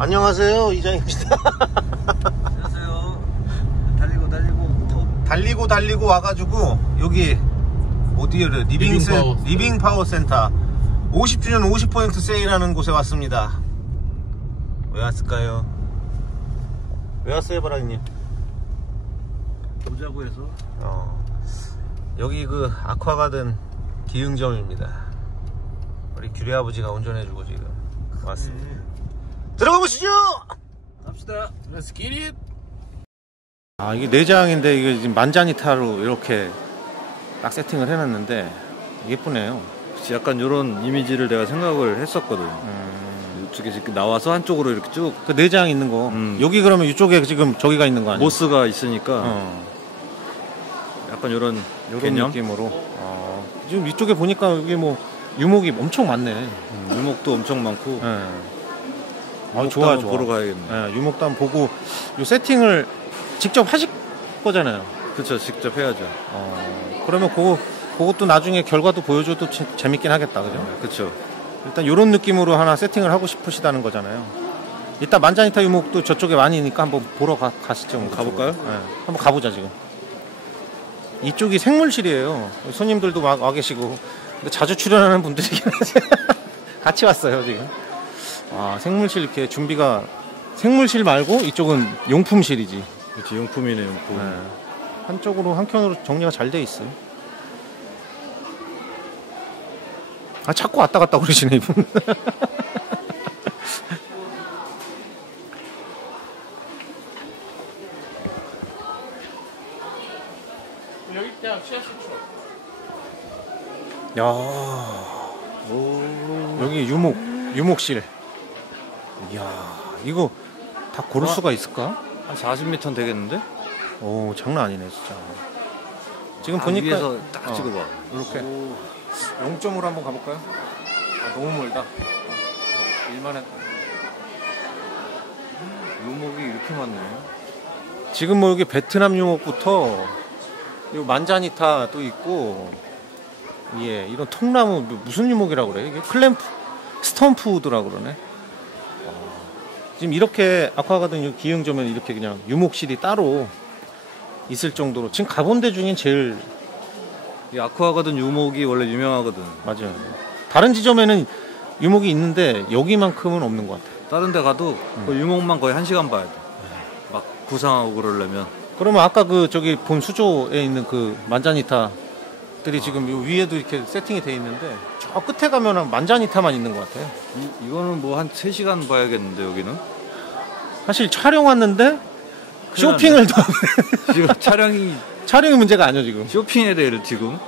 안녕하세요, 이장입니다. 안녕하세요. 달리고 와가지고 여기 어디를 리빙 파워 센터 50주년 50% 세일하는 곳에 왔습니다. 왜 왔을까요? 왜 왔어요, 바라기님? 보자고 해서. 여기 그 아쿠아가든 기흥점입니다. 우리 규리 아버지가 운전해주고 지금 왔습니다. 들어가 보시죠. 갑시다. Let's get it. 이게 내장인데 이게 지금 만자니타로 이렇게 딱 세팅을 해놨는데 예쁘네요. 약간 이런 이미지를 내가 생각을 했었거든. 이쪽에 지금 나와서 한쪽으로 이렇게 쭉 그 내장 있는 거. 여기 그러면 이쪽에 지금 저기가 있는 거 아니에요? 모스가 있으니까 약간 이런 개념? 느낌으로. 지금 이쪽에 보니까 여기 뭐 유목이 엄청 많네. 유목도 엄청 많고. 좋아. 보러 가야겠네. 유목도 한번 보고 요 세팅을 직접 하실 거잖아요. 그쵸, 직접 해야죠. 그러면 그것도 나중에 결과도 보여줘도 재밌긴 하겠다, 그죠? 그쵸. 일단 요런 느낌으로 하나 세팅을 하고 싶으시다는 거잖아요. 이따 만자니타 유목도 저쪽에 많이 있으니까 한번 보러 가시죠. 가볼까요? 한번 가보자. 지금 이쪽이 생물실이에요. 손님들도 막 와 계시고, 근데 자주 출연하는 분들이긴 하지. 같이 왔어요 지금. 생물실 이렇게 준비가, 생물실 말고 이쪽은 용품실이지. 그치, 용품이네, 용품. 한쪽으로 한켠으로 정리가 잘 돼 있어요. 자꾸 왔다 갔다 그러시네 이분. 여기 그냥 야, 여기 유목실. 이야, 이거 다 고를 수가 있을까? 한 40m 되겠는데? 오, 장난 아니네 진짜. 지금 보니까 위에서 딱 찍어봐. 이렇게 0점으로 한번 가볼까요? 너무 멀다. 일만했다. 유목이 이렇게 많네. 지금 뭐 여기 베트남 유목부터 요 만자니타도 있고, 이런 통나무, 무슨 유목이라고 그래? 이게 스톰프우드라고 그러네. 지금 이렇게 아쿠아가든 기흥점은 이렇게 그냥 유목실이 따로 있을 정도로 지금 가본 데 중엔 제일. 이 아쿠아가든 유목이 원래 유명하거든. 맞아요. 다른 지점에는 유목이 있는데 여기만큼은 없는 것 같아. 다른 데 가도 그 유목만 거의 1시간 봐야 돼. 막 구상하고 그러려면. 그러면 아까 저기 본 수조에 있는 그 만자니타들이 지금 요 위에도 이렇게 세팅이 돼 있는데, 저 끝에 가면은 만자니타만 있는 것 같아요. 이거는 뭐 한 3시간 봐야겠는데, 여기는? 사실 촬영 왔는데 쇼핑을 더 지금 촬영이 문제가 아니야 지금. 쇼핑해야 돼 지금.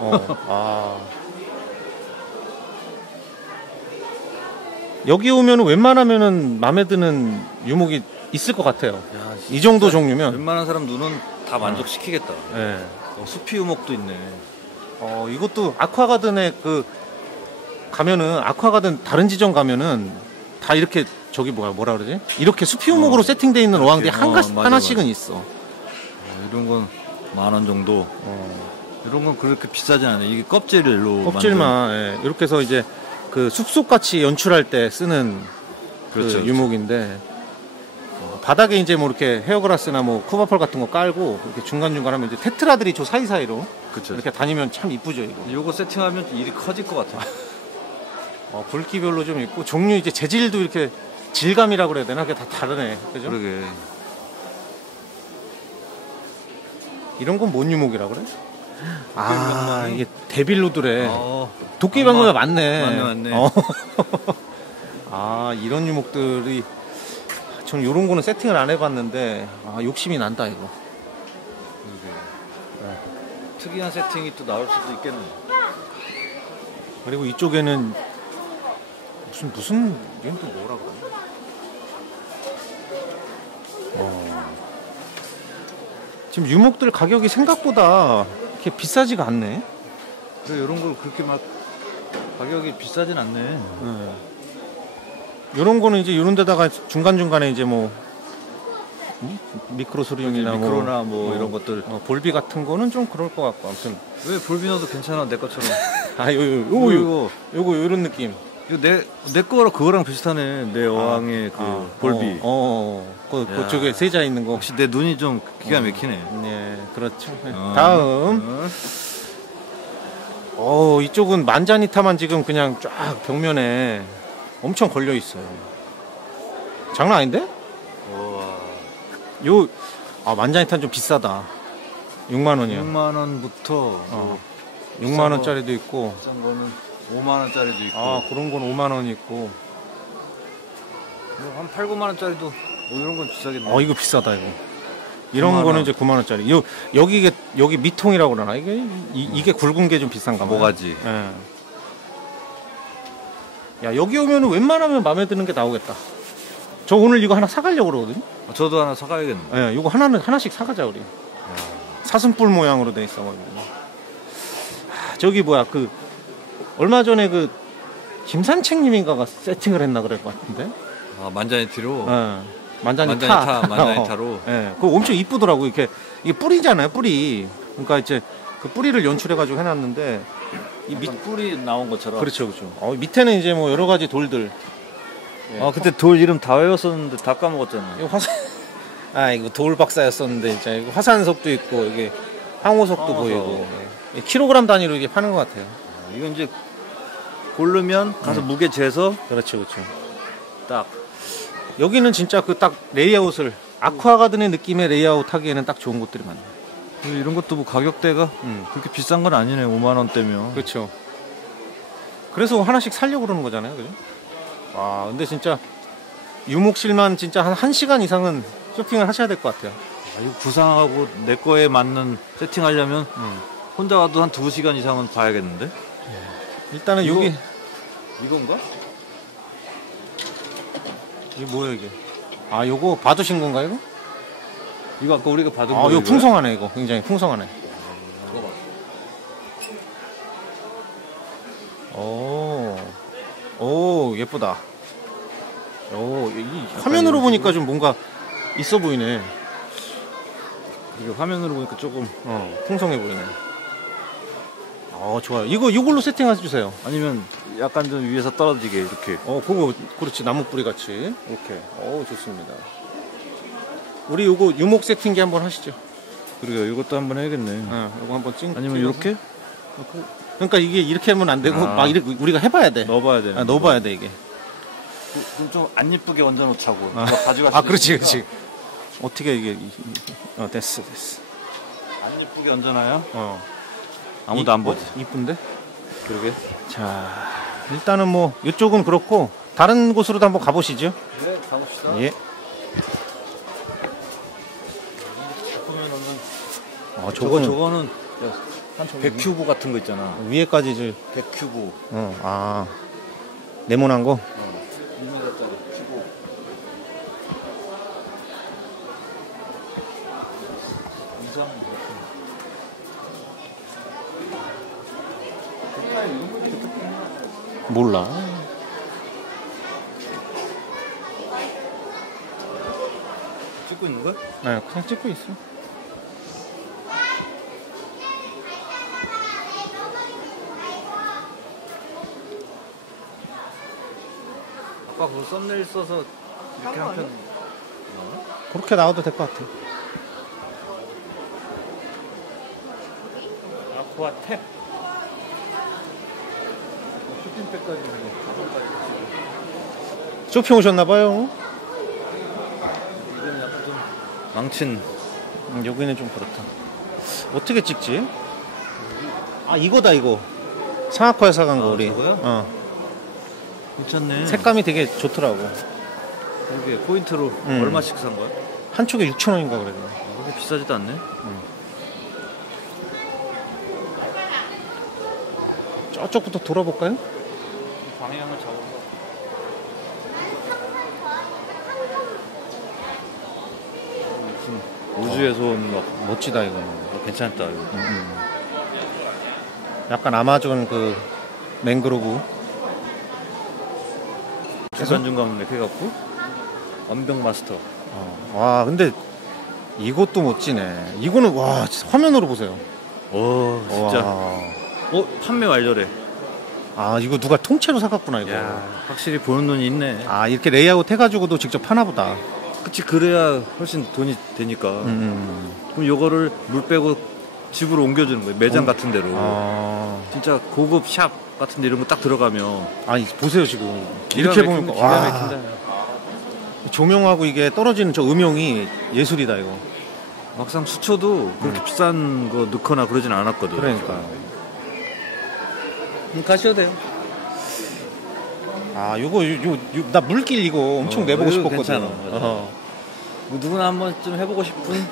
여기 오면은 웬만하면은 마음에 드는 유목이 있을 것 같아요. 야, 이 정도 종류면 웬만한 사람 눈은 다 만족시키겠다. 수피 유목도 있네. 이것도 아쿠아가든에 가면은, 아쿠아가든 다른 지점 가면은 다 이렇게 저기 뭐라 그러지? 이렇게 수피 유목으로 세팅되어 있는 어항들이 하나씩은 있어. 이런 건 10,000원 정도. 이런 건 그렇게 비싸지 않아요. 이게 껍질만 이렇게 해서 이제 그 숲속같이 연출할 때 쓰는 그렇죠. 유목인데, 바닥에 이제 뭐 이렇게 헤어그라스나 뭐 쿠바펄 같은 거 깔고 이렇게 중간중간 하면 이제 테트라들이 저 사이사이로 그쵸. 이렇게 다니면 참 이쁘죠 이거. 요거 세팅하면 일이 커질 것 같아. 굵기별로 좀 있고, 종류 이제 재질도 이렇게 질감이라고 그래야 되나? 그게 다 다르네. 그죠? 그러게. 이런 건 뭔 유목이라고 그래? 이게 데빌로드래. 도깨비방망이가 맞네. 맞네. 이런 유목들이, 전 요런 거는 세팅을 안 해봤는데, 욕심이 난다 이거. 특이한 세팅이 또 나올 수도 있겠네. 그리고 이쪽에는 무슨 이건 또 뭐라 그래? 지금 유목들 가격이 생각보다 이렇게 비싸지가 않네. 그래, 이런 걸 그렇게 막 가격이 비싸진 않네. 요런 거는 이제 요런 데다가 중간중간에 이제 뭐 미크로소리용이나 미크로나 뭐 이런 것들, 볼비 같은 거는 좀 그럴 것 같고. 아무튼 왜 볼비 넣어도 괜찮아, 내 것처럼. 요거 요런 느낌. 이거 내 거랑 그거랑 비슷하네. 내 어항의 볼비. 그쪽에 세자 있는 거. 혹시 내 눈이 좀 기가 막히네. 네, 그렇죠. 다음. 이쪽은 만자니타만 지금 그냥 쫙 벽면에 엄청 걸려 있어요. 장난 아닌데? 만자니타는 좀 비싸다. 6만 원이야. 6만 원부터 6만 원짜리도 있고. 비싼 거는 5만 원짜리도 있고. 그런 건 5만 원 있고. 한 8, 9만 원짜리도 이런 건 비싸겠네. 이거 비싸다 이거. 이런 거는 이제 9만 원짜리. 여기 미통이라고 그러나 이게 굵은 게 좀 비싼가 봐. 모가지. 예. 야, 여기 오면은 웬만하면 마음에 드는 게 나오겠다. 저 오늘 이거 하나 사가려고 그러거든요. 저도 하나 사가야겠네. 예, 이거 하나씩 사가자 우리. 사슴뿔 모양으로 돼 있어가지고. 저기 뭐야 얼마 전에 김산책님인가가 세팅을 했나 그럴 것 같은데. 만자니티로. 만자니타로. 예, 그거 엄청 이쁘더라고. 이게 뿌리잖아요, 뿌리. 그러니까 이제 그 뿌리를 연출해가지고 해놨는데 이 뿌리 나온 것처럼. 그렇죠. 밑에는 이제 뭐 여러 가지 돌들. 그때 돌 이름 다 외웠었는데 다 까먹었잖아. 이거 이거 돌 박사였었는데 진짜 이거 화산석도 있고 이게 황호석도 보이고 킬로그램 단위로 이게 파는 것 같아요. 이건 이제 고르면 가서 무게 재서. 그렇죠. 딱 여기는 진짜 딱 레이아웃을 아쿠아가든의 느낌의 레이아웃 하기에는 딱 좋은 곳들이 많네요. 이런 것도 뭐 가격대가 그렇게 비싼 건 아니네. 5만 원대면. 그렇죠. 그래서 하나씩 살려고 그러는 거잖아요, 그죠? 근데 진짜 유목실만 진짜 한 1시간 이상은 쇼핑을 하셔야 될 것 같아요. 이거 구상하고 내 거에 맞는 세팅하려면 혼자 가도 한 2시간 이상은 봐야겠는데? 일단은 여기 이건가? 이게 뭐예요 이게? 요거 봐두신 건가 이거? 이거 아까 우리가 받은 거. 이거 풍성하네. 이거 굉장히 풍성하네. 오, 예쁘다. 이 화면으로 보니까 좀 뭔가 있어 보이네. 이게 화면으로 보니까 조금 풍성해 보이네. 좋아요. 이걸로 세팅해 주세요. 아니면 약간 좀 위에서 떨어지게 이렇게. 그거 그렇지. 나무 뿌리 같이. 이렇게. 좋습니다. 우리 요거 유목 세팅기 한번 하시죠. 그러게요. 이것도 한번 해야겠네. 요거 한번 아니면 이렇게? 그러니까 이게 이렇게 하면 안 되고 막 이렇게 우리가 해봐야 돼. 넣어봐야 돼. 넣어봐야 돼 이게. 좀 안 예쁘게 얹어 놓자고. 가져갈 그렇지. 어떻게 이게 됐어. 안 예쁘게 얹어놔요? 아무도 안 보지. 이쁜데? 그러게. 자, 일단은 뭐 이쪽은 그렇고 다른 곳으로도 한번 가보시죠. 네, 가봅시다. 예. 저거는 100큐브 같은 거 있잖아. 위에까지 이제 100큐브. 네모난 거. 1m짜리 큐브. 몰라. 찍고 있는 거야? 네, 그냥 찍고 있어. 아까 그 썸네일 써서 이렇게 한 편. 그렇게 나와도 될 것 같아. 아쿠아 탭. 쇼핑백까지. 쇼핑 오셨나봐요. 이거는 약간 좀 망친. 여기는 좀 그렇다. 어떻게 찍지? 이거다 이거. 상하코에서 간 거 우리. 저거요? 괜찮네. 색감이 되게 좋더라고. 이게 포인트로 얼마씩 산 거야? 한 촉에 6,000원인가 그래도. 그렇게 비싸지도 않네. 저쪽부터 돌아볼까요? 방향을 잡아서. 우주에서 온 막 멋지다 이거. 괜찮다. 이거. 약간 아마존 맹그로브. 중간중간 이렇게 해갖고 완벽 마스터. 와, 근데 이것도 멋지네. 이거는 와, 진짜 화면으로 보세요. 오, 진짜. 와. 판매 완료래. 아 이거 누가 통째로 사갔구나 이거. 야, 확실히 보는 눈이 있네. 아 이렇게 레이아웃 해가지고도 직접 파나 보다. 그치, 그래야 훨씬 돈이 되니까. 그럼 요거를 물 빼고 집으로 옮겨주는 거예요. 매장 같은 데로. 진짜 고급 샵 같은 데 이런 거 딱 들어가면. 아니 보세요 지금 기가 이렇게 막힌다, 보니까 기가 와 막힌다. 조명하고 이게 떨어지는 저 음영이 예술이다 이거. 막상 수초도 그렇게 비싼 거 넣거나 그러진 않았거든. 그러니까. 가셔도 돼요. 아 요거 나 물길 이거 엄청 내보고 이거 싶었거든. 괜찮아, 맞아. 뭐 누구나 한번 좀 해보고 싶은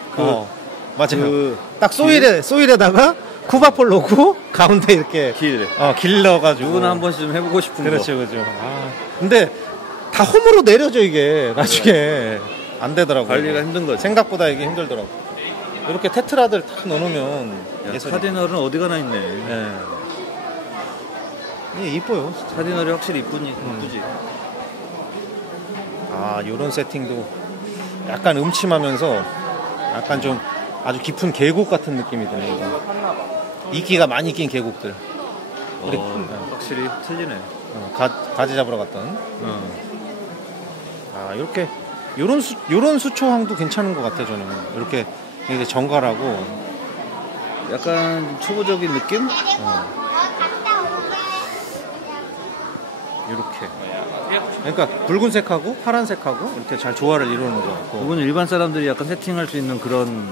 맞아요. 딱 소일에다가 쿠바폴 놓고 가운데 이렇게 길 넣어가지고 누구나 한 번씩 좀 해보고 싶은 그렇죠, 거. 그렇죠. 근데 다 홈으로 내려져 이게 나중에 안 되더라고요. 관리가 힘든 거지. 생각보다 이게 힘들더라고. 이렇게 테트라들 다 넣어놓으면 카디널은 어디 가나 있네. 예, 이뻐요. 카디널이 확실히 이쁘지. 아, 요런 세팅도 약간 음침하면서 약간 좀 아주 깊은 계곡 같은 느낌이 드네, 이거. 이끼가 많이 낀 계곡들. 확실히 틀리네. 가지 잡으러 갔던. 아, 이렇게 요런 수초항도 괜찮은 것 같아, 저는. 이렇게 이제 정갈하고 약간 초보적인 느낌? 이렇게. 그러니까 붉은색하고 파란색하고 이렇게 잘 조화를 이루는 것 같고. 이건 일반 사람들이 약간 세팅할 수 있는 그런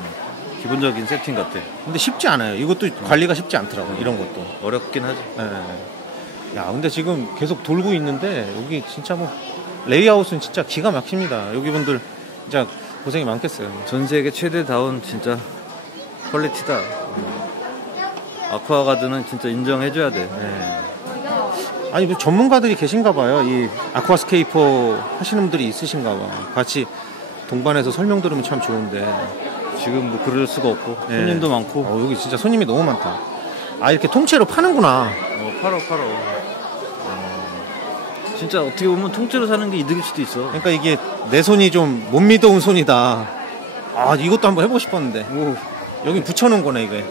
기본적인 세팅 같아. 근데 쉽지 않아요. 이것도 관리가 쉽지 않더라고. 이런 것도 어렵긴 하지. 야, 근데 지금 계속 돌고 있는데 여기 진짜 뭐 레이아웃은 진짜 기가 막힙니다. 여기 분들 진짜 고생이 많겠어요. 전 세계 최대다운 진짜 퀄리티다. 아쿠아가드는 진짜 인정해줘야 돼. 아니 뭐 전문가들이 계신가 봐요. 이 아쿠아스케이퍼 하시는 분들이 있으신가 봐. 같이 동반해서 설명 들으면 참 좋은데 지금 뭐 그럴 수가 없고 손님도 많고. 여기 진짜 손님이 너무 많다. 아 이렇게 통째로 파는구나. 팔어. 진짜 어떻게 보면 통째로 사는 게 이득일 수도 있어. 그러니까 이게 내 손이 좀 못 믿어온 손이다. 아 이것도 한번 해보고 싶었는데. 여기 붙여놓은 거네 이게.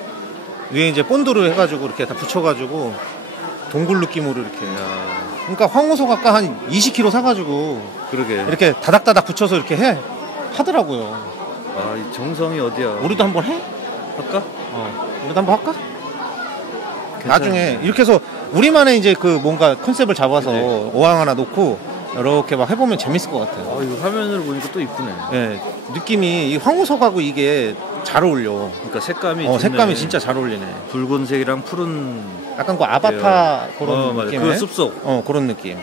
위에 이제 본드로 해가지고 이렇게 다 붙여가지고 동굴 느낌으로 이렇게. 그러니까 황호소 아까 한 20kg 사가지고 그러게 이렇게 다닥다닥 붙여서 이렇게 하더라고요. 아, 이 정성이 어디야. 우리도 한번 해? 할까? 우리도 한번 할까? 괜찮은데. 나중에 이렇게 해서 우리만의 이제 그 뭔가 컨셉을 잡아서 그치. 어항 하나 놓고 이렇게 막 해보면 재밌을 것 같아요. 이거 화면으로 보니까 또 이쁘네. 네, 느낌이 이 황호석하고 이게 잘 어울려. 그러니까 색감이 색감이 진짜 잘 어울리네. 붉은색이랑 푸른 약간 그 아바타 그런 맞아. 느낌. 그 숲속. 그런 느낌.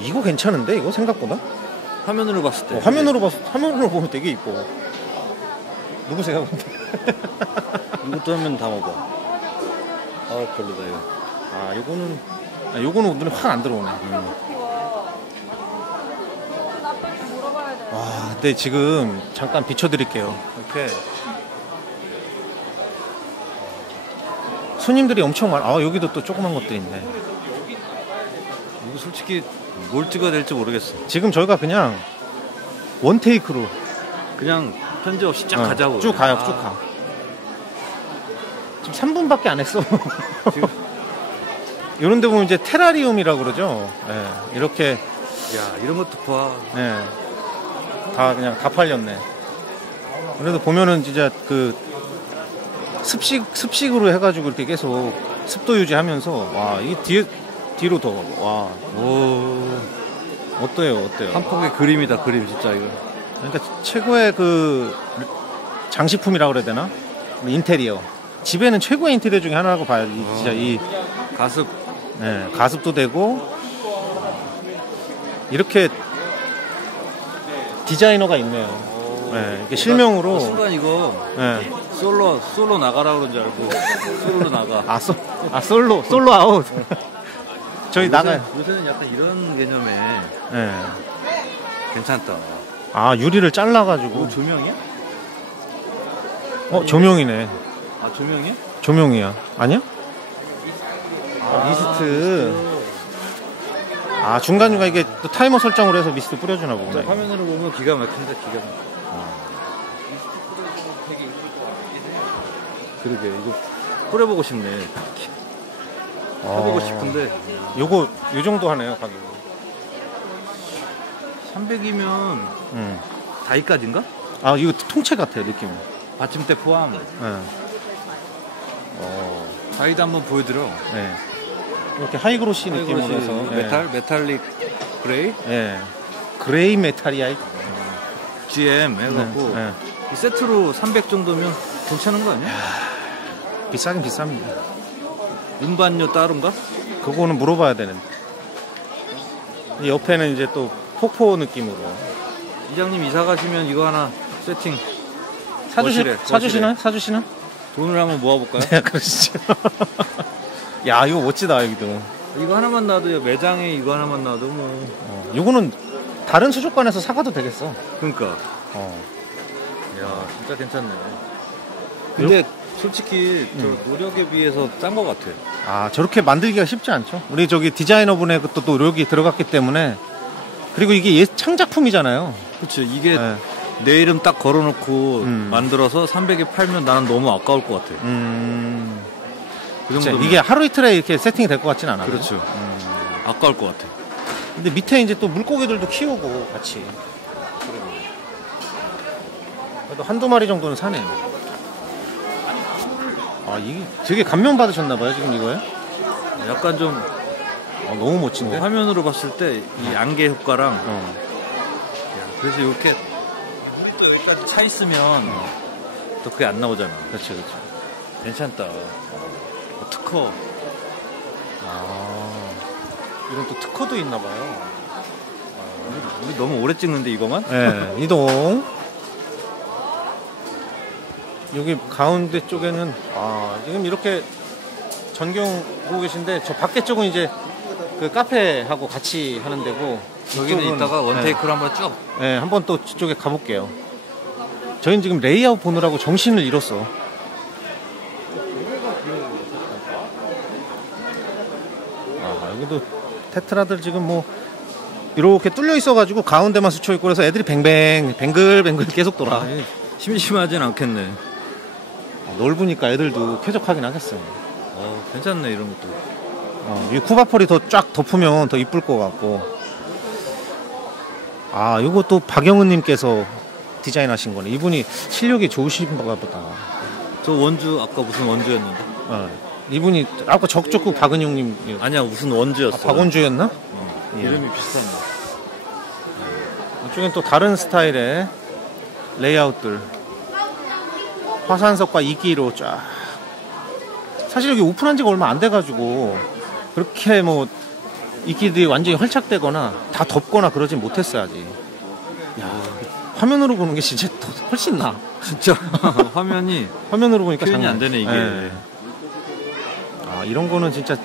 이거 괜찮은데 이거 생각보다? 화면으로 봤을 때. 화면으로 보면 되게 이뻐. 누구세요? 이것도 화면 담아봐. 별로다 이거. 요거는 눈에 확 안 들어오네. 와, 근데 지금 잠깐 비춰드릴게요. 이렇게 손님들이 엄청 많아. 여기도 또 조그만 것들이 있네. 이거 솔직히 뭘 찍어야 될지 모르겠어. 지금 저희가 그냥 원테이크로 그냥 편집 없이 쫙 가자고. 쭉 가요, 쭉 가. 지금 3분밖에 안 했어. 지금 이런 데 보면 이제 테라리움이라고 그러죠. 이렇게. 야, 이런 것도 봐. 다 팔렸네. 그래도 보면은 진짜 그 습식으로 해가지고 이렇게 계속 습도 유지하면서, 와, 이게 뒤로 더, 와, 어때요? 한 폭의 그림이다, 그림, 진짜, 이거. 그러니까 최고의 그 장식품이라고 그래야 되나? 인테리어. 집에는 최고의 인테리어 중에 하나라고 봐요. 진짜 이 가습. 가습도 되고, 이렇게 디자이너가 있네요. 이렇게 실명으로. 순간 이거 솔로 나가라 그런 줄 알고 솔로 나가. 솔로 아웃. 저희 나가요. 요새는 약간 이런 개념에 괜찮다. 유리를 잘라가지고. 조명이야? 조명이네. 조명이야? 조명이야. 아니야? 미스트. 중간중간 이게 또 타이머 설정으로 해서 미스트 뿌려주나 보구나. 화면으로 보면 기가 막힌다, 기가 막혀. 그러게, 이거 뿌려보고 싶네. 해보고 싶은데 요거 요 정도 하네요 가격이. 300이면 다이까지인가? 아 이거 통째 같아요 느낌이. 받침대 포함. 네. 가이드 한번 보여드려. 네. 이렇게 하이그로시 느낌으로 해서 메탈릭 그레이? 네. 그레이 메탈이야. GM 해갖고 네. 이 세트로 300 정도면 괜찮은 거 아니야? 비싸긴 비쌉니다. 음반료 따로인가? 그거는 물어봐야 되는데. 이 옆에는 이제 또 폭포 느낌으로. 이장님 이사 가시면 이거 하나 세팅 사주시나요? 사주시나? 돈을 한번 모아볼까요? 네, 그러시죠. 야, 이거 멋지다, 여기도. 이거 하나만 놔도 매장에 이거 하나만 놔도 뭐. 이거는 다른 수족관에서 사가도 되겠어. 그러니까. 야, 진짜 괜찮네. 근데 솔직히 저 노력에 비해서 싼 거 같아. 아, 저렇게 만들기가 쉽지 않죠. 우리 저기 디자이너분의 또 노력이 들어갔기 때문에. 그리고 이게 창작품이잖아요. 그렇죠. 이게 내 이름 딱 걸어놓고 만들어서 300에 팔면 나는 너무 아까울 것 같아. 그 정도. 이게 하루 이틀에 이렇게 세팅이 될 것 같진 않아요. 그렇죠. 아까울 것 같아. 근데 밑에 이제 또 물고기들도 키우고 같이. 그래도 한두 마리 정도는 사네요. 아, 이게 되게 감명 받으셨나봐요, 지금 이거에? 약간 좀 너무 멋진데? 화면으로 봤을 때 이 안개 효과랑 그래서 이렇게 물이 또 여기까지 차 있으면 또 그게 안 나오잖아. 그렇죠, 그렇죠. 괜찮다. 특허. 이런 또 특허도 있나봐요. 우리 너무 오래 찍는데 이거만? 네, 이동. 여기 가운데 쪽에는 지금 이렇게 전경 보고 계신데 저 밖에 쪽은 이제 그 카페하고 같이 하는 데고 여기는 이따가 원테이크로 한번 쭉 한번 또 저쪽에 가볼게요. 저희는 지금 레이아웃 보느라고 정신을 잃었어. 여기도 테트라들 지금 뭐 이렇게 뚫려 있어가지고 가운데만 수초 있고 그래서 애들이 뱅글뱅글 계속 돌아. 심심하진 않겠네. 넓으니까 애들도 쾌적하긴 하겠어요. 괜찮네 이런 것도. 이 쿠바펄이 더 쫙 덮으면 더 이쁠 것 같고. 이것도 박영은님께서 디자인하신 거네. 이분이 실력이 좋으신가 보다. 저 원주 아까 무슨 원주였는데? 이분이 아까 적적국 박은용님. 아니야 무슨 원주였어. 박원주였나? 이름이 비슷한데. 이쪽엔 또 다른 스타일의 레이아웃들. 화산석과 이끼로 쫙. 사실 여기 오픈한 지가 얼마 안 돼가지고 그렇게 뭐 이끼들이 완전히 활착되거나 다 덮거나 그러진 못했어요 아직. 야, 화면으로 보는 게 진짜 훨씬 나. 진짜 화면으로 보니까 표현이 안 되네 이게. 이런 거는 진짜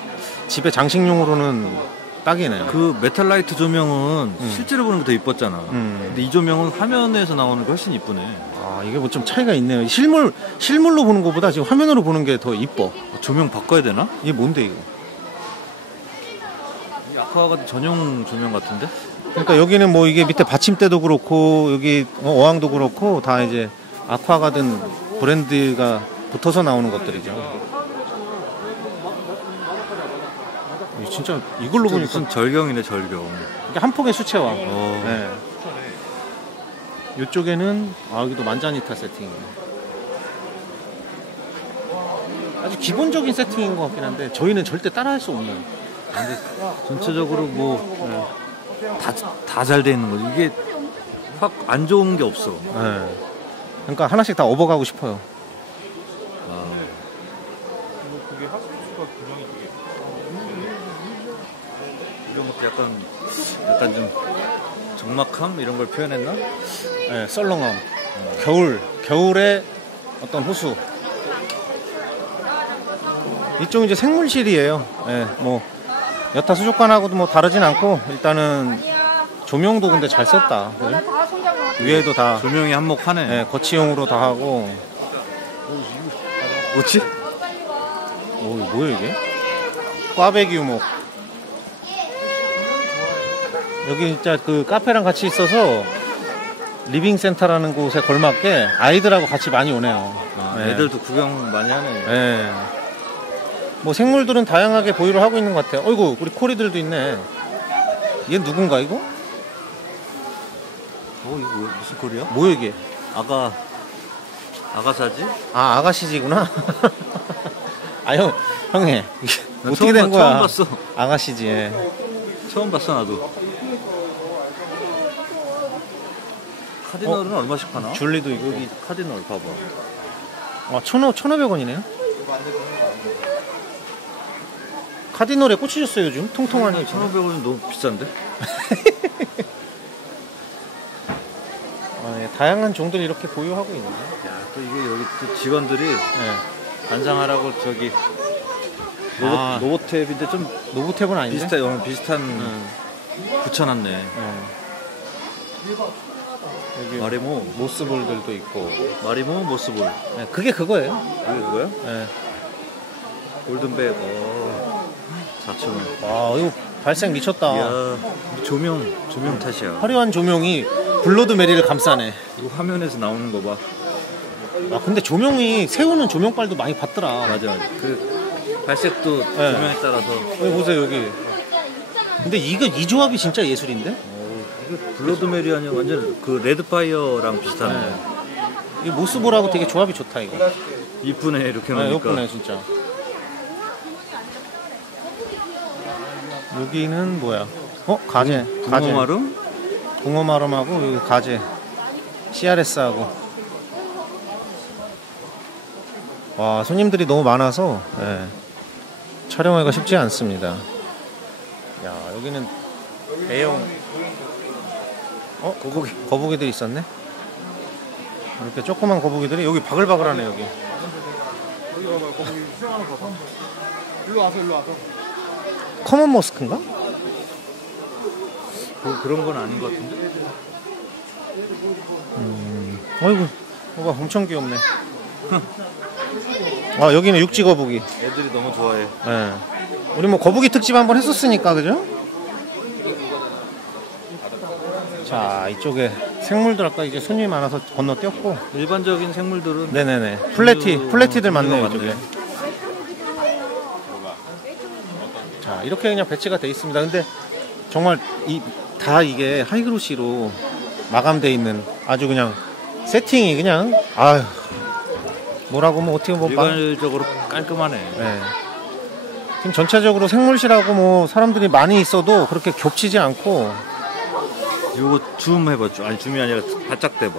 집에 장식용으로는 딱이네. 그 메탈라이트 조명은 실제로 보는 게 더 이뻤잖아. 근데 이 조명은 화면에서 나오는 게 훨씬 이쁘네. 이게 뭐 좀 차이가 있네요. 실물로 보는 것보다 지금 화면으로 보는 게 더 이뻐. 조명 바꿔야 되나? 이게 뭔데 이거? 이 아쿠아가 전용 조명 같은데? 그러니까 여기는 뭐 이게 밑에 받침대도 그렇고 여기 어항도 그렇고 다 이제 아쿠아가든 브랜드가 붙어서 나오는 것들이죠. 진짜 이걸로 보니까 무슨 절경이네 절경. 이게 한 폭의 수채화. 네. 이쪽에는 여기도 만자니타 세팅이네. 아주 기본적인 세팅인 것 같긴 한데 저희는 절대 따라할 수 없는. 근데 전체적으로 뭐 다 잘 돼 있는 거지. 이게 확 안 좋은 게 없어. 그러니까 하나씩 다 업어가고 싶어요. 이런 것도 약간 좀 적막함 이런 걸 표현했나? 네, 썰렁함. 겨울의 어떤 호수. 이쪽은 이제 생물실이에요. 네, 뭐 여타 수족관하고도 뭐 다르진 않고 일단은 조명도 근데 잘 썼다. 네. 위에도 다 조명이 한몫하네. 네, 거치용으로 다 하고. 뭐지? 뭐야 이게? 꽈배기 우목. 여기 진짜 그 카페랑 같이 있어서 리빙센터라는 곳에 걸맞게 아이들하고 같이 많이 오네요. 애들도 구경 많이 하네. 네. 뭐 생물들은 다양하게 보유를 하고 있는 것 같아요. 어이구, 우리 코리들도 있네. 얘 누군가 이거? 이거 무슨 콜이야? 뭐야 이게? 아가사지? 아, 아가씨지구나. 아, 형이 이게 나 어떻게 된 거야? 처음 봤어. 아가씨지. 예. 처음 봤어 나도. 카디널은 얼마씩 파나? 줄리도 있고. 여기 카디널 봐봐. 아, 1,500원이네요. 카디널에 꽂히셨어요 요즘? 통통하니. 1,500원은 너무 비싼데? 아, 네. 다양한 종들 이렇게 보유하고 있네. 야, 또 이게 여기 또 직원들이 네. 반상하라고 저기 로보탭인데 좀 노브탭은 아닌데? 비슷한 붙여놨네. 여기 마리모, 모스볼들도 있고. 마리모, 모스볼. 네, 그게 그거예요. 이게 그거야? 네. 골든백. 4,000원. 와, 이거 발색 미쳤다. 이야, 조명 탓이야. 화려한 조명이 블러드 메리를 감싸네. 이거 화면에서 나오는 거 봐. 아, 근데 조명이 세우는 조명빨도 많이 받더라. 맞아. 그 발색도 네. 조명에 따라서. 여기 보세요 여기. 근데 이 조합이 진짜 예술인데? 이거 블러드 메리 아니야? 완전 그 레드파이어랑 비슷하네. 네. 이 모스볼하고 되게 조합이 좋다 이거. 이쁘네 이렇게 네, 놓으니까. 예쁘네 진짜. 여기는 뭐야? 가재. 붕어마름? 붕어마름하고 여기 가재. CRS하고. 와, 손님들이 너무 많아서 촬영하기가 쉽지 않습니다. 야, 여기는 대형 거북이들이 있었네. 이렇게 조그만 거북이들이 여기 바글바글하네 여기. 여기 봐봐, 거기 수영하는 거 봐. 일로 와서. 커먼 머스크인가? 그런 건 아닌 것 같은데? 어이구, 뭐가 엄청 귀엽네. 아, 여기는 육지 거북이. 애들이 너무 좋아해. 예. 우리 뭐 거북이 특집 한번 했었으니까, 그죠? 자, 이쪽에 생물들 아까 이제 손님이 많아서 건너뛰었고. 일반적인 생물들은 네네네. 플래티들 많네요, 이쪽에. 자, 이렇게 그냥 배치가 돼 있습니다. 근데 정말 다 이게 하이그로시로 마감돼 있는 아주 그냥 세팅이 그냥 아유 뭐라고 뭐 어떻게 뭐 일괄적으로 깔끔하네. 네. 지금 전체적으로 생물실하고 뭐 사람들이 많이 있어도 그렇게 겹치지 않고. 이거 줌 해봐. 아니 줌이 아니라 바짝 대봐.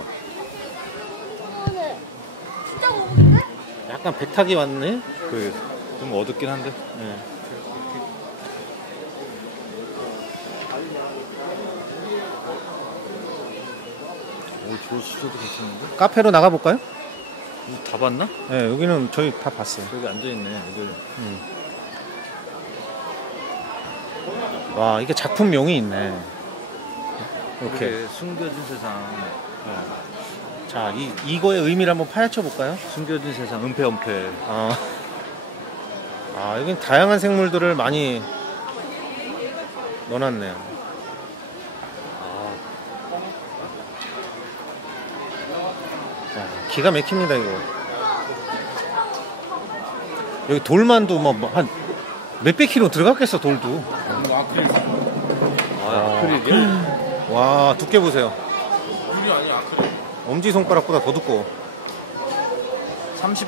약간 배탁이 왔네. 그래 좀 어둡긴 한데. 네. 저 수저도 괜찮은데? 카페로 나가볼까요? 다 봤나? 네, 여기는 저희 다 봤어요. 저기 앉아있네 애들. 와, 이게 작품명이 있네. 이렇게. 그래, 숨겨진 세상. 자, 이거의 의미를 한번 파헤쳐 볼까요? 숨겨진 세상 은폐. 여긴 다양한 생물들을 많이 넣어놨네요. 야, 기가 막힙니다 이거. 여기 돌만도 뭐 한 몇백 킬로 들어갔겠어 돌도. 아크릴이야? 와, 두께 보세요. 물이 아니야, 아크릴. 엄지 손가락보다 더 두꺼워. 25T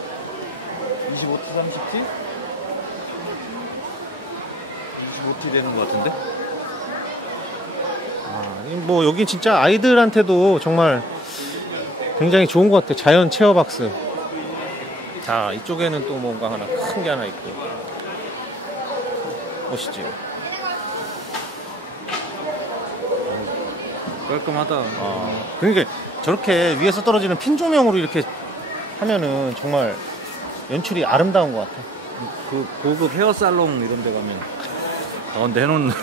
30T? 25T 되는 것 같은데? 뭐 여기 진짜 아이들한테도 정말 굉장히 좋은 것 같아. 자연 체어박스. 자, 이쪽에는 또 뭔가 하나 큰 게 하나 있고. 멋있지? 깔끔하다. 그러니까 저렇게 위에서 떨어지는 핀 조명으로 이렇게 하면은 정말 연출이 아름다운 것 같아. 그 고급 헤어살롱 이런 데 가면 가운데 해놓는.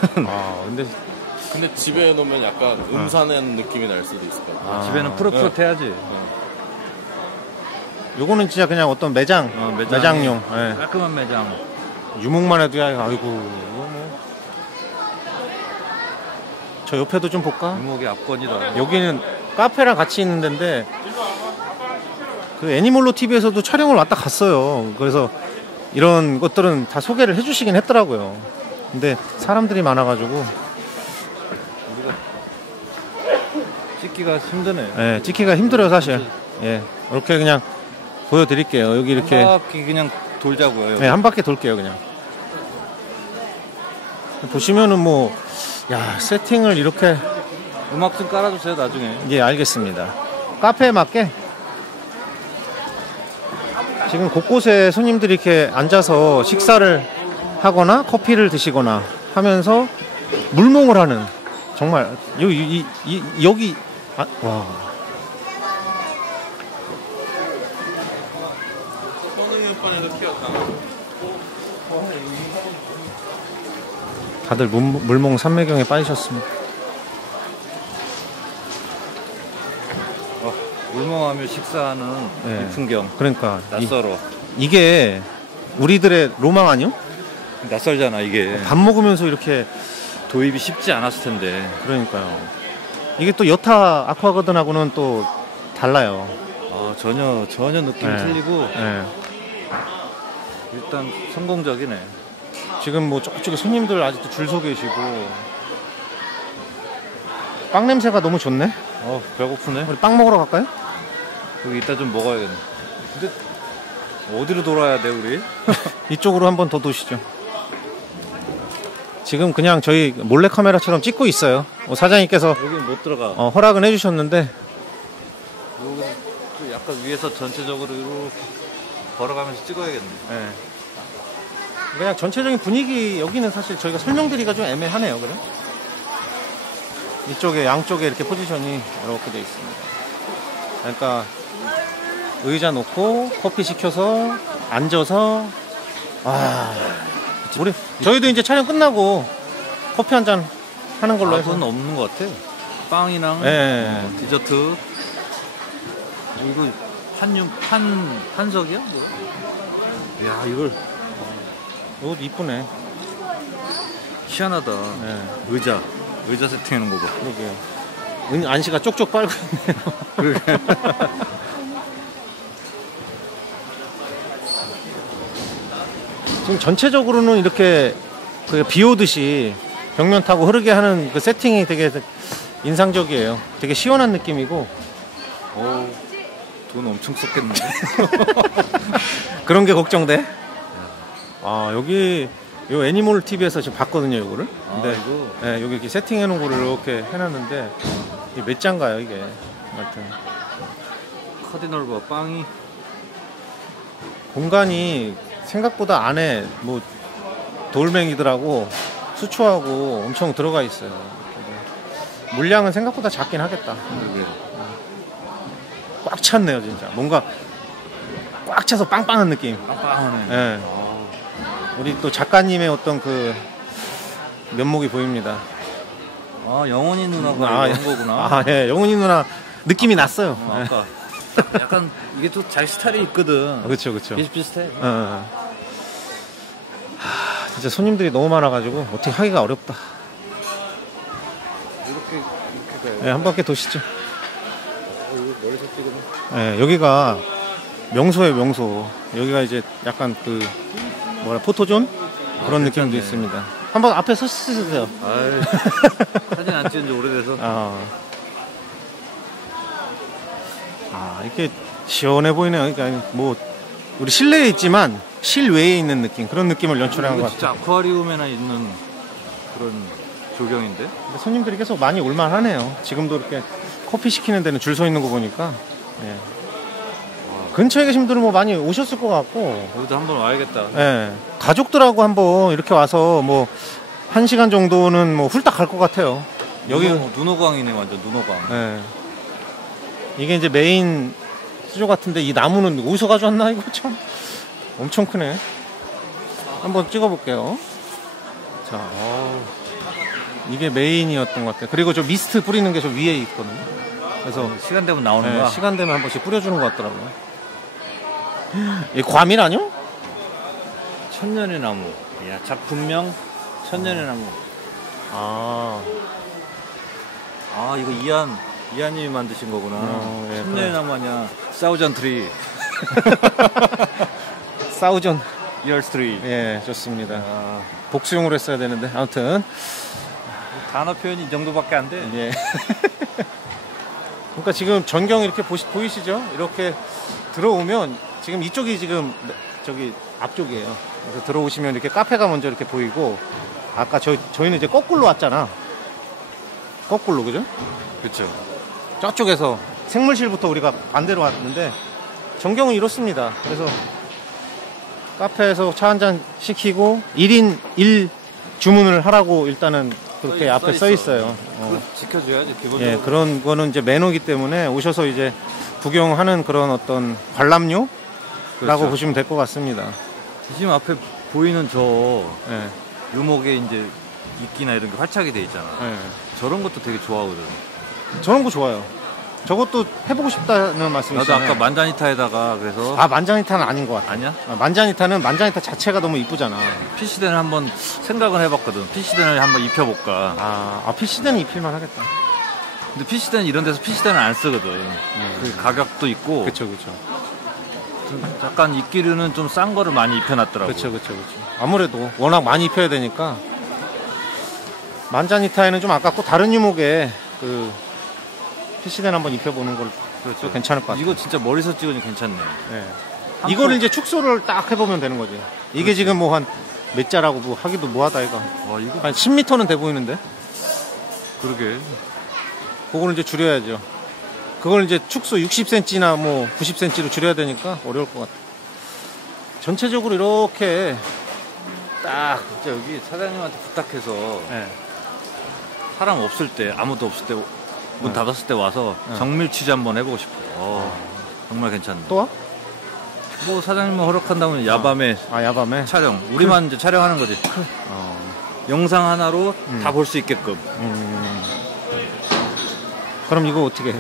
근데 집에 놓으면 약간 음산한 느낌이 날 수도 있을 것 같아. 집에는 푸릇푸릇해야지. 요거는 진짜 그냥 어떤 매장용. 예. 깔끔한 매장. 유목만 해도 아이고 이거 뭐. 저 옆에도 좀 볼까? 유목이 압권이다. 여기는 카페랑 같이 있는 데인데 그 애니멀로 TV에서도 촬영을 왔다 갔어요. 그래서 이런 것들은 다 소개를 해주시긴 했더라고요. 근데 사람들이 많아가지고 우리가 찍기가 힘드네. 예, 찍기가 힘들어요 사실. 예, 이렇게 그냥 보여드릴게요. 여기 이렇게 한 바퀴 그냥 돌자고요. 네, 한 바퀴 돌게요 그냥. 보시면은 뭐, 야, 세팅을 이렇게. 음악 좀 깔아주세요 나중에. 예, 알겠습니다. 카페에 맞게 지금 곳곳에 손님들이 이렇게 앉아서 식사를 하거나 커피를 드시거나 하면서 물몽을 하는, 정말 여기 아, 와. 다들 물몽 삼매경에 빠지셨습니다. 물멍하며 식사하는 네. 이 풍경. 그러니까 낯설어. 이게 우리들의 로망 아니요? 낯설잖아 이게. 밥 먹으면서 이렇게. 도입이 쉽지 않았을 텐데. 그러니까요. 이게 또 여타 아쿠아가든하고는 또 달라요. 전혀 느낌이 네. 틀리고. 네. 일단 성공적이네. 지금 뭐 저쪽에 손님들 아직도 줄 서 계시고. 빵 냄새가 너무 좋네. 배고프네. 우리 빵 먹으러 갈까요? 여기 이따 좀 먹어야겠네. 근데 어디로 돌아야 돼 우리? 이쪽으로 한번 더 도시죠. 지금 그냥 저희 몰래카메라처럼 찍고 있어요. 사장님께서 여기는 못 들어가. 허락은 해주셨는데. 여기 또 약간 위에서 전체적으로 이렇게 걸어가면서 찍어야겠네. 네. 그냥 전체적인 분위기, 여기는 사실 저희가 설명드리기가 좀 애매하네요. 그래? 이쪽에 양쪽에 이렇게 포지션이 이렇게 되어 있습니다. 그러니까 의자 놓고 커피 시켜서 앉아서, 저희도 이제 촬영 끝나고 커피 한 잔 하는 걸로 해서. 그건 없는 것 같아. 빵이랑 네. 디저트. 이거 한석이야? 뭐? 야 이걸 옷 이쁘네. 희한하다. 네. 의자 세팅하는 거 봐. 그러게요. 안시가 쪽쪽 빨고 있네요. 그러게. 지금 전체적으로는 이렇게 비 오듯이 벽면 타고 흐르게 하는 그 세팅이 되게 인상적이에요. 되게 시원한 느낌이고. 돈 엄청 썼겠는데. 그런 게 걱정돼. 여기 요 애니몰 TV에서 지금 봤거든요, 요거를. 근데 이거. 네, 여기 이렇게 세팅해 놓은 거를 이렇게 해놨는데 이게 몇 장가요, 이게. 하여튼 카디널 봐, 빵이. 공간이 생각보다 안에 뭐 돌멩이들하고 수초하고 엄청 들어가 있어요. 물량은 생각보다 작긴 하겠다. 꽉 찼네요, 진짜. 뭔가 꽉 차서 빵빵한 느낌. 빵빵하네. 네. 우리 또 작가님의 어떤 그 면목이 보입니다. 영원히 누나가 이런 거구나. 예, 영훈이 누나 느낌이 났어요. 아까 약간 이게 또 자기 스타일이 있거든. 그렇죠. 비슷비슷해. 진짜 손님들이 너무 많아가지고 어떻게 하기가 어렵다. 이렇게 가요. 네, 한 바퀴 도시죠. 이거 멀리서 찍으면. 네, 여기가 명소예요, 명소. 여기가 이제 약간 그 포토존 그런 느낌도 있습니다. 한번 앞에 서시세요. 사진 안 찍은 지 오래돼서. 이렇게 시원해 보이네요. 그러니까 뭐 우리 실내에 있지만 실외에 있는 느낌, 그런 느낌을 연출한 것 같아요. 진짜 아쿠아리움에나 있는 그런 조경인데. 근데 손님들이 계속 많이 올만하네요. 지금도 이렇게 커피 시키는 데는 줄 서 있는 거 보니까. 예. 근처에 계신 분들은 뭐 많이 오셨을 것 같고. 여기도 한번 와야겠다. 예. 가족들하고 한번 이렇게 와서 뭐 1시간 정도는 뭐 훌딱 갈 것 같아요. 여기 눈호강이네, 완전 눈호강. 예. 이게 이제 메인 수조 같은데 이 나무는 어디서 가져왔나 이거 참 엄청 크네. 한번 찍어볼게요. 자, 이게 메인이었던 것 같아요. 그리고 저 미스트 뿌리는 게 저 위에 있거든요. 그래서 시간 되면 나오는 거야. 시간 되면 한 번씩 뿌려주는 것 같더라고요. 이 과밀 아니요? 천년의 나무. 야, 작품명 천년의 나무. 이거 이한님이 만드신 거구나. 예, 천년의 나무 아니야. 사우전 트리. 사우전. 이얼스트리. 예, 좋습니다. 아, 복수용으로 했어야 되는데 아무튼 단어 표현이 이 정도밖에 안 돼. 예. 그러니까 지금 전경 이렇게 보이시죠? 이렇게 들어오면 지금 이쪽이 지금 저기 앞쪽이에요. 그래서 들어오시면 이렇게 카페가 먼저 이렇게 보이고 아까 저희는 이제 거꾸로 왔잖아. 거꾸로 그죠? 그렇죠. 저쪽에서 생물실부터 우리가 반대로 왔는데 전경은 이렇습니다. 그래서 카페에서 차 한잔 시키고 1인 1 주문을 하라고 일단은 그렇게 앞에 써 있어요. 지켜줘야지 기본적으로. 예, 그런 거는 이제 매너기 때문에 오셔서 이제 구경하는 그런 어떤 관람료라고 그렇죠. 보시면 될 것 같습니다. 지금 앞에 보이는 저 예, 묘목에 이제 이끼나 이런 게 활착이 돼 있잖아. 예. 저런 것도 되게 좋아하거든. 저런 거 좋아요. 저것도 해보고 싶다는 나도 말씀이시잖아요. 아까 만자니타에다가 그래서 아, 만자니타는 아닌 것 같아. 아니야? 만자니타는 만자니타 자체가 너무 이쁘잖아. PC대는 한번 생각은 해봤거든. PC대를 한번 입혀볼까. 아, PC대는 입힐만 하겠다. 근데 PC대는 이런 데서 PC대는 안 쓰거든. 그 가격도 있고. 그쵸. 좀 약간 이끼류는 좀 싼 거를 많이 입혀놨더라고. 그쵸. 아무래도 워낙 많이 입혀야 되니까. 만자니타에는 좀 아깝고 다른 유목에 그 PC대는 한번 입혀보는 걸 그렇죠. 괜찮을 것 같아요. 이거 진짜 머리서 찍으니 괜찮네. 네. 이거를 이제 축소를 딱 해보면 되는 거지. 이게 그렇지. 지금 뭐 한 몇 자라고 뭐 하기도 뭐하다 이거. 와, 이거 한 10m는 돼 보이는데. 그러게. 그거를 이제 줄여야죠. 그걸 이제 축소 60cm나 뭐 90cm로 줄여야 되니까 어려울 것 같아. 전체적으로 이렇게 딱 진짜 여기 사장님한테 부탁해서 네. 사람 없을 때 아무도 없을 때 문 네. 닫았을 때 와서 네. 정밀 취재 한번 해보고 싶어요. 정말 괜찮네. 또 와? 뭐 사장님만 허락한다면 야밤에 아, 야밤에? 촬영. 우리만 이제 촬영하는 거지. 영상 하나로 다 볼 수 있게끔. 그럼 이거 어떻게 해?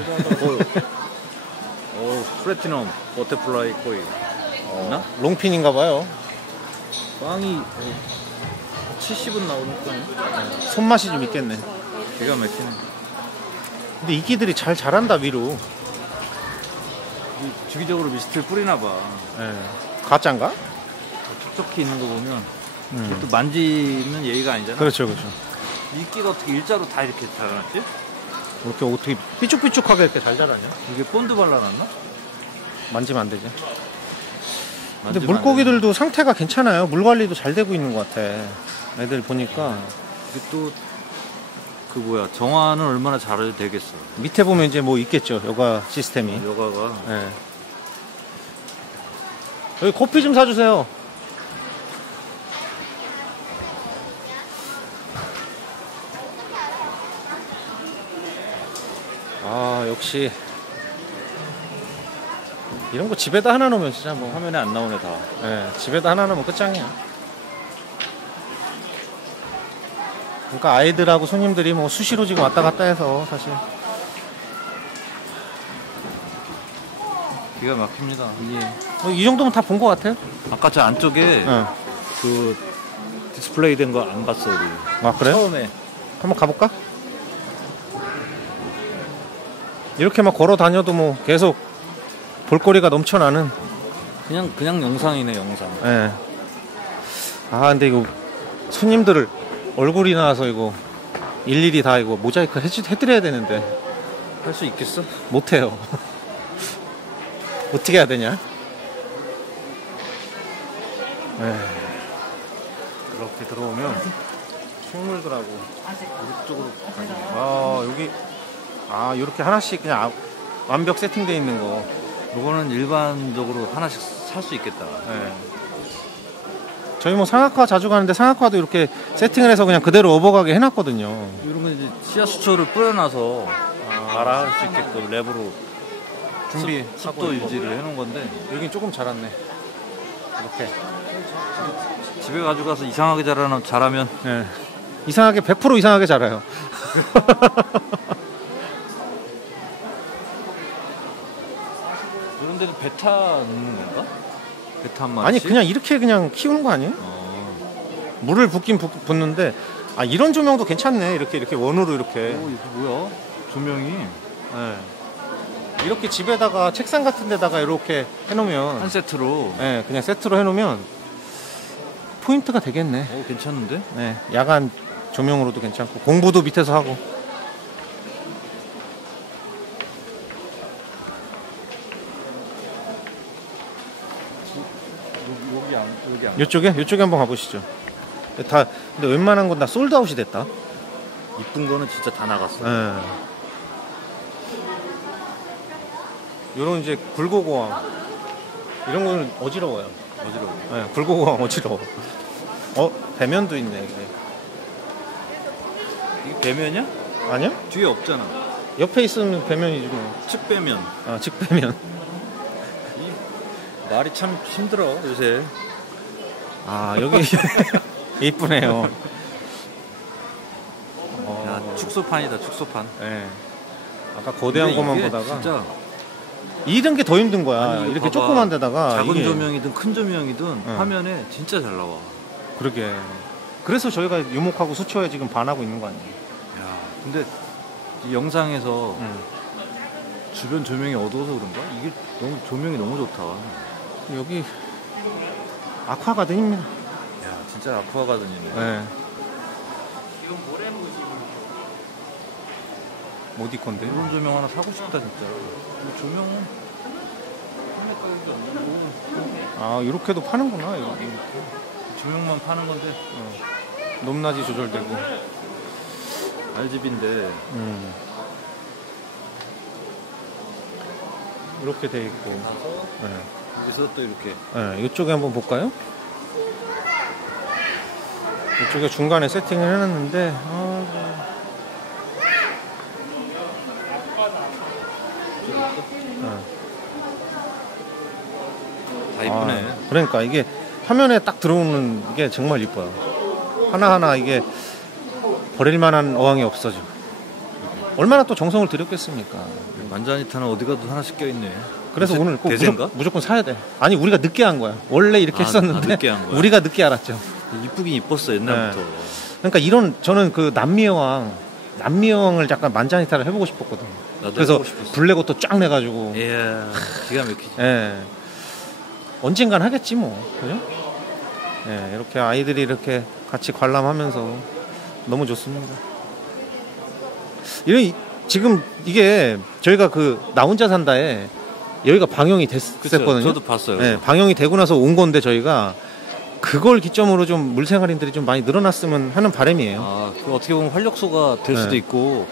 플래티넘 버터플라이 코일. 있나? 롱핀인가 봐요. 빵이 70은 나오는 거네. 손맛이 좀 있겠네. 기가 막히네. 근데 이끼들이 잘 자란다 위로. 주기적으로 미스트를 뿌리나 봐. 네. 가짜인가? 촉촉히 있는 거 보면 또 만지는 예의가 아니잖아. 그렇죠. 이끼가 어떻게 일자로 다 이렇게 자라났지? 이렇게 어떻게 삐쭉삐쭉하게 이렇게 잘 자라냐? 이게 본드 발라놨나? 만지면 안 되지. 근데 만지면 물고기들도 상태가 괜찮아요. 물 관리도 잘 되고 있는 것 같아. 애들 보니까. 안 돼. 이게 또 그 뭐야 정화는 얼마나 잘 되겠어. 밑에 보면 이제 뭐 있겠죠. 여가 시스템이. 여가가 네. 여기 커피 좀 사주세요. 아, 역시 이런 거 집에다 하나 놓으면 진짜 뭐 화면에 안 나오네 다. 네, 집에다 하나 놓으면 끝장이야. 그러니까 아이들하고 손님들이 뭐 수시로 지금 왔다 갔다 해서 사실 기가 막힙니다. 이 정도면 다 본 것 같아요. 아까 저 안쪽에 네. 그 디스플레이 된 거 안 봤어 우리. 아, 그래요? 처음에 한번 가볼까? 이렇게 막 걸어 다녀도 뭐 계속 볼거리가 넘쳐나는. 그냥 영상이네 영상. 예. 아, 근데 이거 손님들을 얼굴이 나와서 이거 일일이 다 이거 모자이크 해드려야 되는데 할 수 있겠어? 못해요. 어떻게 해야 되냐? 이렇게 들어오면 식물들하고 이쪽으로 여기 이렇게 하나씩 그냥 완벽 세팅되어 있는 거. 요거는 일반적으로 하나씩 살 수 있겠다. 예. 저희 뭐 상학화 자주 가는데 상학화도 이렇게 세팅을 해서 그냥 그대로 업어가게 해놨거든요. 이런 건 이제 씨앗 수초를 뿌려놔서 발화할 수 있게끔 랩으로 습도 유지를 해놓은 건데 여긴 조금 자랐네. 이렇게. 집에 가져가서 이상하게 자라면 예. 이상하게 100% 이상하게 자라요. 이런 데도 베타 넣는 건가? 베타 한 마리씩? 아니 그냥 이렇게 그냥 키우는 거 아니에요? 물을 붓긴 붓는데 이런 조명도 괜찮네. 이렇게 원으로 이렇게. 오, 이거 뭐야? 조명이 예. 이렇게 집에다가 책상 같은 데다가 이렇게 해놓으면 한 세트로. 예, 그냥 세트로 해놓으면 포인트가 되겠네. 괜찮은데? 네, 야간 조명으로도 괜찮고 공부도 밑에서 하고. 여기 안. 이쪽에 한번 가보시죠. 다 근데 웬만한 건 다 솔드아웃이 됐다. 이쁜 거는 진짜 다 나갔어. 네. 요런 이제 굴곡고왕 이런 거는 어지러워요. 네, 굴곡고왕 어지러워. 배면도 있네. 이게 배면이야? 아니야? 뒤에 없잖아. 옆에 있으면 배면이지 뭐. 측배면. 측배면. 이 말이 참 힘들어 요새. 여기 이쁘네요. 야, 축소판이다, 축소판. 네. 아까 거대한 것만 보다가 진짜 이런 게 더 힘든 거야. 아니, 이렇게 봐봐. 조그만 데다가 작은 이게... 조명이든 큰 조명이든 화면에 진짜 잘 나와. 그러게. 그래서 저희가 유목하고 수초에 지금 반하고 있는 거 아니에요? 야, 근데 이 영상에서 주변 조명이 어두워서 그런가? 이게 너무 조명이 너무 좋다. 여기 아쿠아가든입니다. 야, 진짜 아쿠아가든이네. 네. 모디콘데. 이런 조명 하나 사고 싶다 진짜. 이 조명은 이렇게도 파는구나. 이렇게. 조명만 파는 건데 높낮이 조절되고. RGB인데 이렇게 돼 있고. 여기서 또 이렇게. 이쪽에 한번 볼까요? 이쪽에 중간에 세팅을 해놨는데 다 이쁘네. 그러니까 이게 화면에 딱 들어오는 게 정말 이뻐요. 하나하나 이게 버릴만한 어항이 없어져. 얼마나 또 정성을 들였겠습니까. 만자니타는 어디 가도 하나씩 껴있네. 그래서 오늘 꼭 대세인가? 무조건 사야 돼. 아니 우리가 늦게 한 거야. 원래 이렇게 했었는데 늦게 한 거야. 우리가 늦게 알았죠. 이쁘긴 이뻤어 옛날부터. 그러니까 저는 그 남미여왕을 약간 만자니타를 해보고 싶었거든. 그래서 해보고 싶었어. 블랙옷도 쫙 내가지고. 기가 막히지. 언젠간 하겠지 뭐. 그죠? 이렇게 아이들이 이렇게 같이 관람하면서 너무 좋습니다. 지금 이게 저희가 나 혼자 산다에 여기가 방영이 됐었거든요. 저도 봤어요. 방영이 되고 나서 온 건데 저희가 그걸 기점으로 좀 물생활인들이 좀 많이 늘어났으면 하는 바람이에요. 어떻게 보면 활력소가 될 수도 있고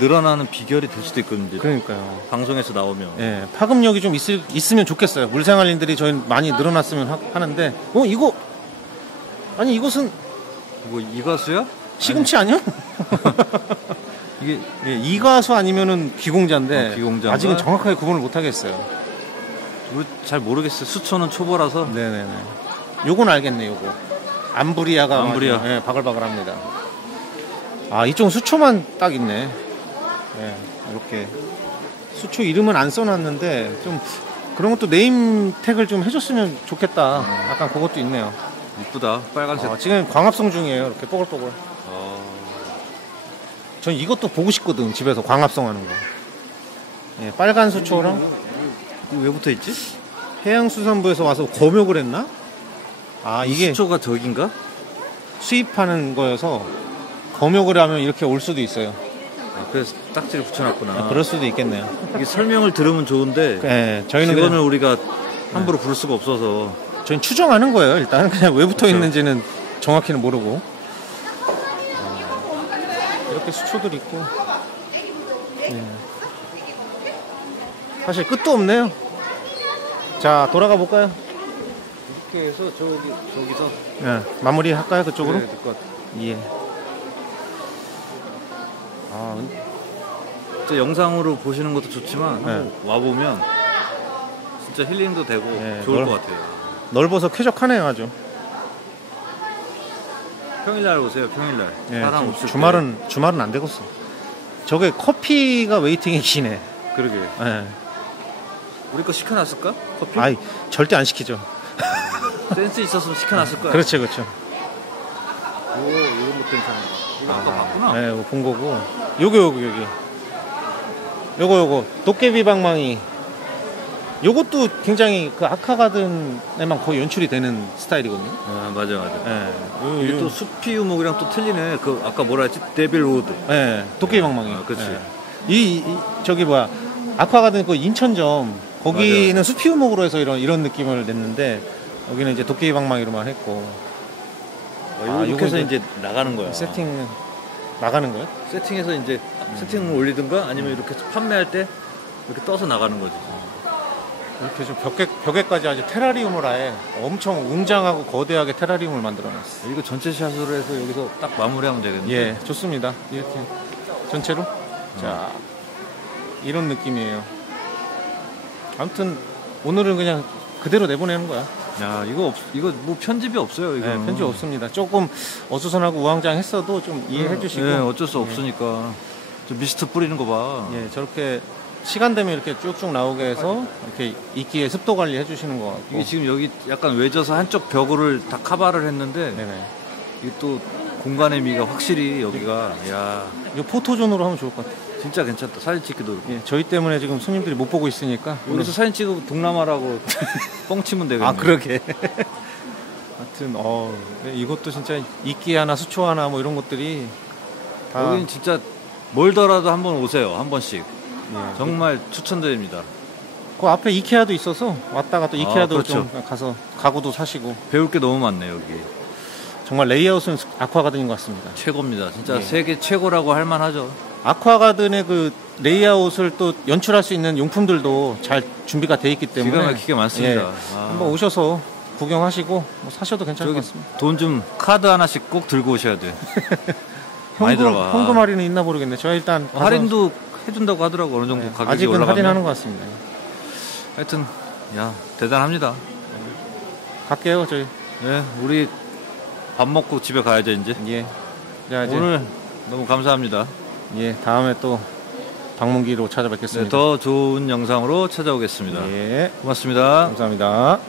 늘어나는 비결이 될 수도 있거든요. 그러니까요. 방송에서 나오면. 파급력이 좀 있으면 좋겠어요. 물생활인들이 저희 많이 늘어났으면 하는데 이것은 뭐 이과수야? 시금치 아니야? 이게 이과수 아니면은 귀공자인데 귀공자인가? 아직은 정확하게 구분을 못 하겠어요. 잘 모르겠어요. 수초는 초보라서. 네네네. 요건 알겠네. 요거 암브리아가 암브리아. 바글바글합니다. 이쪽은 수초만 딱 있네. 이렇게 수초 이름은 안 써놨는데 좀 그런 것도 네임 태그를 좀 해줬으면 좋겠다. 약간 그것도 있네요. 이쁘다. 빨간색. 지금 광합성 중이에요. 이렇게 뽀글뽀글. 전 이것도 보고 싶거든. 집에서 광합성 하는 거. 빨간 수초랑 왜 붙어있지? 해양수산부에서 와서 검역을 했나? 이게 수초가 저긴가? 수입하는 거여서 검역을 하면 이렇게 올 수도 있어요. 그래서 딱지를 붙여놨구나. 그럴 수도 있겠네요. 이게 설명을 들으면 좋은데 저희는 직원을 우리가 함부로 부를 수가 없어서 저희는 추정하는 거예요. 일단 그냥 왜 붙어 있는지는 정확히는 모르고. 이렇게 수초들 있고. 사실 끝도 없네요. 자, 돌아가 볼까요? 이렇게 해서 저기서 마무리 할까요? 그쪽으로? 네, 될것 같아요. 예. 진짜 영상으로 보시는 것도 좋지만 와보면 진짜 힐링도 되고 좋을 것 같아요. 넓어서 쾌적하네요. 아주. 평일날 오세요. 평일날. 사람 없을 주말은 안 되겠어. 저게 커피가 웨이팅이 기네. 그러게. 우리 거 시켜놨을까? 커피? 절대 안 시키죠. 센스 있었으면 시켜놨을 거야. 그렇죠. 이런 것도 괜찮아. 이거 아까 봤구나. 이거 본 거고. 여기. 요거 도깨비 방망이. 요것도 굉장히 그 아쿠아가든에만 거의 연출이 되는 스타일이거든요. 아, 맞아. 예. 이게 또 숲이 유목이랑 또 틀리네. 그 아까 뭐라 했지? 데빌 로드. 예. 도깨비 방망이. 아, 그치. 예. 저기 뭐야 아쿠아가든 그 인천점 거기는 맞아. 숲이 유목으로 해서 이런 느낌을 냈는데 여기는 이제 도깨비 방망이로만 했고. 이렇게 해서 요거 이제 나가는 거야. 세팅 나가는 거야? 세팅해서 이제 세팅을 올리든가 아니면 이렇게 판매할 때 이렇게 떠서 나가는 거지. 이렇게 좀 벽에까지 아주 테라리움을 아예 엄청 웅장하고 거대하게 테라리움을 만들어놨어. 이거 전체 샷으로 해서 여기서 딱 마무리하면 되겠네. 예, 좋습니다. 이렇게 전체로. 자, 이런 느낌이에요. 아무튼 오늘은 그냥 그대로 내보내는 거야. 야, 이거 뭐 편집이 없어요. 이거. 네, 편집 없습니다. 조금 어수선하고 우왕좌왕했어도 좀 이해해 주시고. 네, 어쩔 수 없으니까. 좀 미스트 뿌리는 거 봐. 예, 저렇게 시간 되면 이렇게 쭉쭉 나오게 해서 이렇게 이끼에 습도 관리 해주시는 것 같고. 이게 지금 여기 약간 외져서 한쪽 벽을 다 카바를 했는데 네네. 이게 또 공간의 미가 확실히 여기가 야 이거 포토존으로 하면 좋을 것 같아요. 진짜 괜찮다. 사진 찍기도 그렇고. 예, 저희 때문에 지금 손님들이 못 보고 있으니까. 여기서 사진 찍으면 동남아라고 뻥치면 되겠네. 아, 그러게. 하여튼, 이것도 진짜 이끼 하나, 수초 하나 뭐 이런 것들이 다. 여기는 진짜 멀더라도 한번 오세요. 한 번씩. 예, 정말 추천드립니다. 그 앞에 이케아도 있어서 왔다가 또 이케아도 그렇죠. 좀 가서 가구도 사시고. 배울 게 너무 많네 여기. 정말 레이아웃은 아쿠아가든인 것 같습니다. 최고입니다. 진짜 예. 세계 최고라고 할 만하죠. 아쿠아가든의 그 레이아웃을 또 연출할 수 있는 용품들도 잘 준비가 돼 있기 때문에 기가 막히게 많습니다. 예, 아. 한번 오셔서 구경하시고 뭐 사셔도 괜찮을 것 같습니다. 돈 좀 카드 하나씩 꼭 들고 오셔야 돼. 많이 들어가. 현금 할인은 있나 모르겠네. 저 일단 가서 할인도 해준다고 하더라고. 어느 정도 네, 가격이 아직은 올라가면. 할인하는 것 같습니다. 하여튼 야 대단합니다. 갈게요 저희. 예, 우리 밥 먹고 집에 가야죠 이제. 예. 자, 이제 오늘 너무 감사합니다. 예, 다음에 또 방문기로 네, 찾아뵙겠습니다. 더 좋은 영상으로 찾아오겠습니다. 예, 고맙습니다. 감사합니다.